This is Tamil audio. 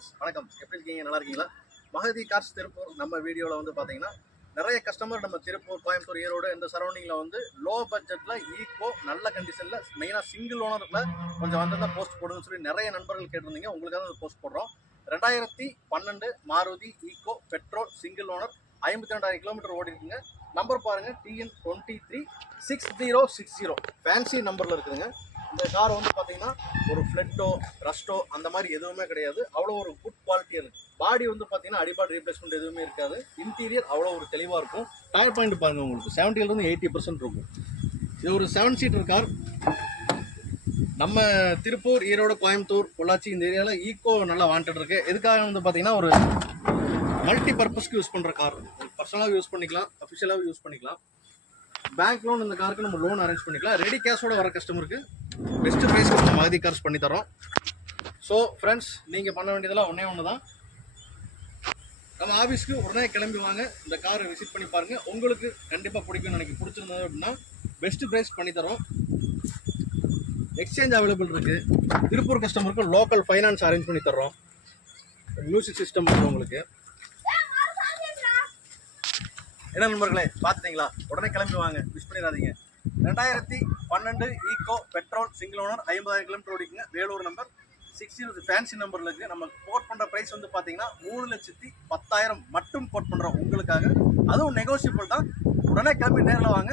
ஃப்ரெண்ட்ஸ் வணக்கம். எப்படி இருக்கீங்க? நல்லா இருக்கீங்களா? மகதி கார்ஸ் திருப்பூர் நம்ம வீடியோவில் வந்து பார்த்தீங்கன்னா நிறைய கஸ்டமர் நம்ம திருப்பூர், கோயம்புத்தூர், ஈரோடு இந்த சரௌண்டிங்கில் வந்து லோ பட்ஜெட்டில் ஈக்கோ நல்ல கண்டிஷனில் மெயினாக சிங்கிள் ஓனரில் கொஞ்சம் வந்திருந்தால் போஸ்ட் போடுன்னு சொல்லி நிறைய நண்பர்கள் கேட்டிருந்தீங்க. உங்களுக்காக அந்த போஸ்ட் போடுறோம். 2012 Maruti Eeco petrol single owner 52,000 kilometre ஓடி இருக்குங்க. நம்பர் பாருங்கள், TN 236060 ஃபேன்சி நம்பரில் இருக்குதுங்க. இந்த கார் வந்து பார்த்தீங்கன்னா ஒரு ஃப்ளட்டோ ரஸ்ட்டோ அந்த மாதிரி எதுவுமே கிடையாது. அவ்வளோ ஒரு குட் குவாலிட்டியாக இருக்குது. பாடி வந்து பார்த்தீங்கன்னா அடிபாடி ரீப்ளேஸ்மெண்ட் எதுவுமே இருக்காது. இன்டீரியர் அவ்வளோ ஒரு தெளிவாக இருக்கும். டயர் பாயிண்ட் பாருங்கள், உங்களுக்கு 70% 80% இருக்கும். இது ஒரு 7 சீட்டர் கார். நம்ம திருப்பூர், ஈரோடு, கோயம்புத்தூர், பொள்ளாச்சி இந்த ஏரியாவில் ஈக்கோ நல்லா வாண்டட் இருக்குது. எதுக்காக வந்து பார்த்தீங்கன்னா ஒரு மல்டி பர்பஸ்க்கு யூஸ் பண்ணுற கார். பர்சனலாக யூஸ் பண்ணிக்கலாம், அஃபிஷியலாக யூஸ் பண்ணிக்கலாம். பேங்க் லோன் இந்த காருக்கு நம்ம லோன் அரேஞ்ச் பண்ணிக்கலாம். ரெடி கேஷோட வர கஸ்டமருக்கு பெஸ்ட் ப்ரைஸ் நம்ம மகதி கார்ஸ் பண்ணி தரோம். ஸோ ஃப்ரெண்ட்ஸ், நீங்கள் பண்ண வேண்டியதெல்லாம் ஒன்று தான், நம்ம ஆஃபீஸ்க்கு உடனே கிளம்பி வாங்க, இந்த காரை விசிட் பண்ணி பாருங்கள். உங்களுக்கு கண்டிப்பாக பிடிக்கும்னு எனக்கு பிடிச்சிருந்தது அப்படின்னா பெஸ்ட் ப்ரைஸ் பண்ணி தரோம். எக்ஸ்சேஞ்ச் அவைலபிள் இருக்குது. திருப்பூர் கஸ்டமருக்கு லோக்கல் ஃபைனான்ஸ் அரேஞ்ச் பண்ணி தர்றோம். மியூசிக் சிஸ்டம் இருக்குது உங்களுக்கு. என்ன நண்பர்களே, பார்த்துட்டீங்களா? உடனே கிளம்பி வாங்க, மிஸ் பண்ணிடாதீங்க. 2012 Eeco petrol single owner 50,000 kilometre ஓடிக்குங்க. வேலூர் நம்பர் 60 ஃபேன்சி நம்பரில் இருக்குது. நம்ம கோட் பண்ணுற ப்ரைஸ் வந்து பார்த்தீங்கன்னா 3,10,000 மட்டும் கோட் பண்ணுறோம் உங்களுக்காக. அதுவும் நெகோசியபிள் தான். உடனே கிளம்பி நேரில் வாங்க.